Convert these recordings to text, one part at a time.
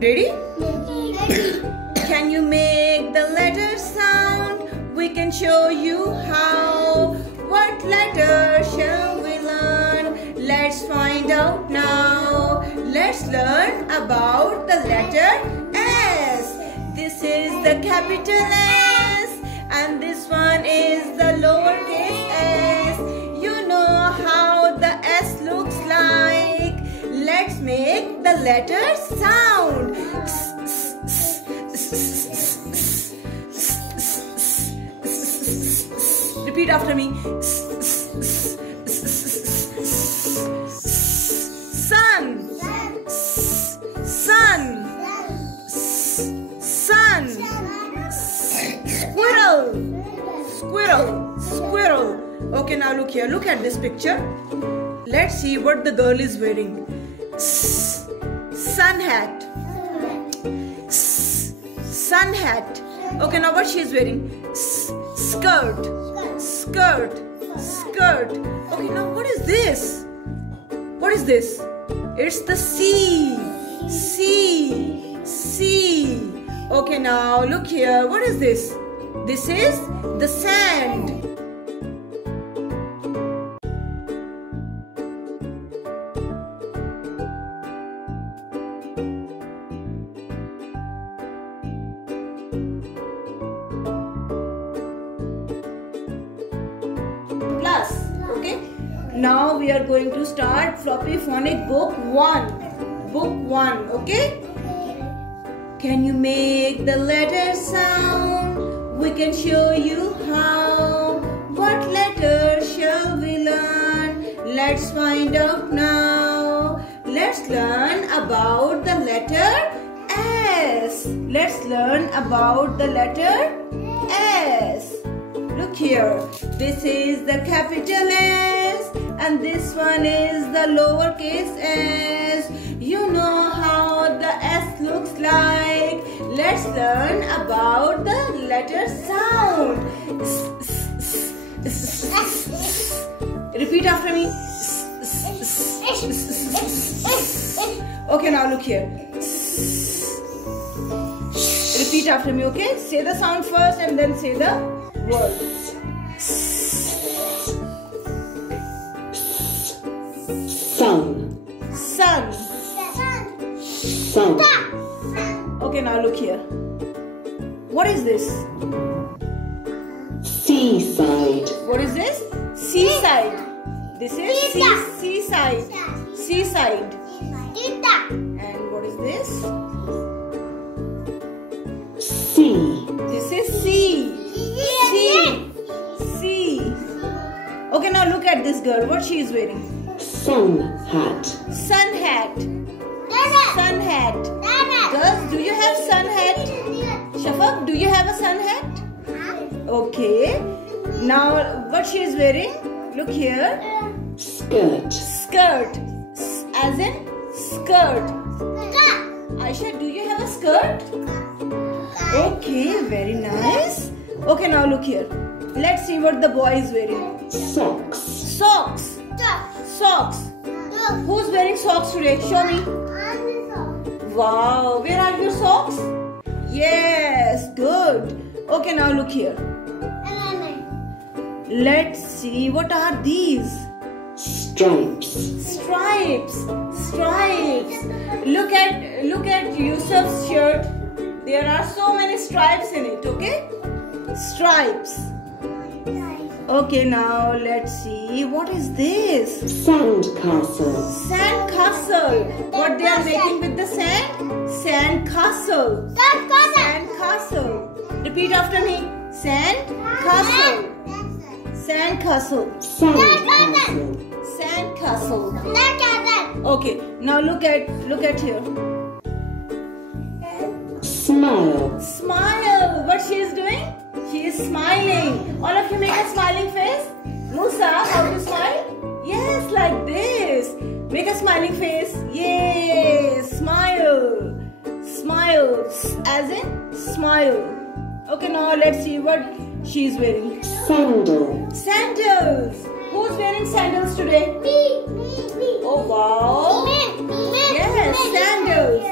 Ready? Can you make the letter sound? We can show you how. What letter shall we learn? Let's find out now. Let's learn about the letter S. This is the capital S and this one is the lowercase s. You know how the S looks like. Let's make the letter sound. Repeat after me. Sun. Sun. Sun. Squirrel. Squirrel. Squirrel. Okay, now look here. Look at this picture. Let's see what the girl is wearing. Sun hat. Sun hat. Okay, now what she is wearing? Skirt. Skirt. Skirt. Okay, now what is this? What is this? It's the sea. Sea. Sea. Okay, now look here. What is this? This is the sand. Plus, okay? Now we are going to start Floppy Phonic Book 1. Book 1, okay? Can you make the letter sound? We can show you how. What letter shall we learn? Let's find out now. Let's learn about the letter S. Let's learn about the letter S. Look here. This is the capital S and this one is the lowercase s. You know how the S looks like. Let's learn about the letter sound. Repeat after me. Okay, now look here. Repeat after me, okay? Say the sound first and then say the word. Sun. Sun. Sun. Okay, now look here. What is this? Seaside. What is this? Seaside. This is seaside. Seaside. And what is this? Sea. This is sea. Sea. Sea. Okay, now look at this girl. What she is wearing? Sun hat. Sun hat. Sun hat. Girls, do you have sun hat? Shafaq, do you have a sun hat? Okay. Now, what she is wearing? Look here. Skirt. Skirt. As in skirt. Aisha, do you have a skirt? Okay, very nice. Okay, now look here. Let's see what the boy is wearing. Socks. Socks. Socks. Who's wearing socks today? Show me. Wow, where are your socks? Yes, good. Okay, now look here. Let's see, what are these? Stripes. Stripes. Stripes. Look at Yusuf's shirt. There are so many stripes in it, okay? Stripes. Okay, now let's see. What is this? Sandcastle. Sandcastle. What they are making with the sand? Sandcastle. Sandcastle. Repeat after me. Sandcastle. Sandcastle. Sandcastle. Sandcastle. Okay, now look at here. Smile. Smile. What she is doing? She is smiling. All of you make a smiling face. Musa, how to smile? Yes, like this. Make a smiling face. Yay! Smile. Smile. As in smile. Okay, now let's see what she is wearing. Sandal. Sandals. Who's wearing sandals today? Me. Oh wow. Yes, sandals.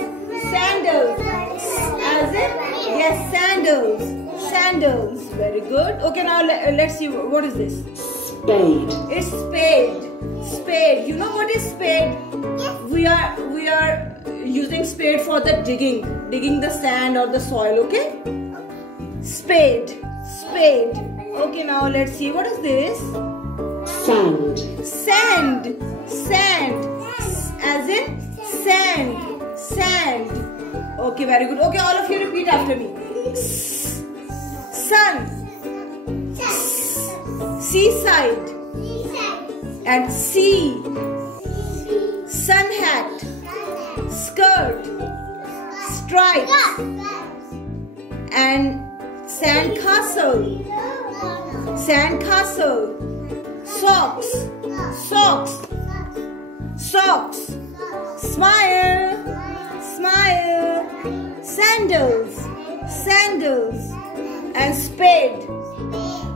Sandals. Yes, sandals. Sandals. Very good. Okay, now let's see. What is this? Spade. It's spade. Spade. You know what is spade? Yes. We are using spade for the digging the sand or the soil. Okay. Spade. Spade. Okay, now let's see. What is this? Sand. Sand. Sand. As in sand. Sand. Okay, very good. Okay, all of you repeat after me. Sun. Seaside. And sea. Sun hat. Skirt. Stripes. And sand castle. Sand castle. Socks. Socks. Socks. Smile. Smile. Sandals. Sandals. And spade.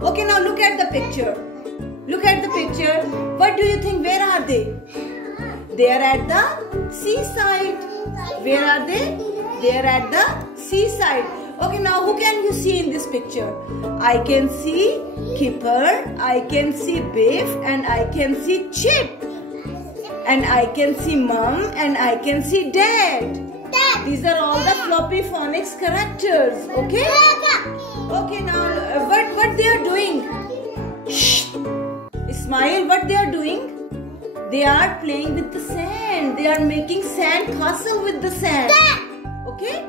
Okay, now look at the picture. Look at the picture. What do you think? Where are they? They are at the seaside. Where are they? They are at the seaside. Okay, now who can you see in this picture? I can see Kipper, I can see Biff, and I can see Chip. And I can see Mom, and I can see Dad. These are all the Floppy Phonics characters. Okay? Okay, now what they are doing? Shh. Smile, what they are doing? They are playing with the sand. They are making sand castle with the sand. Okay?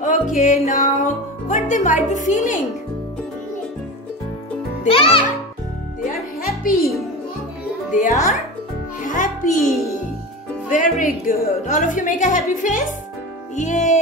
Okay, now what they might be feeling? They are happy. They are happy. Very good. All of you make a happy face? Yay!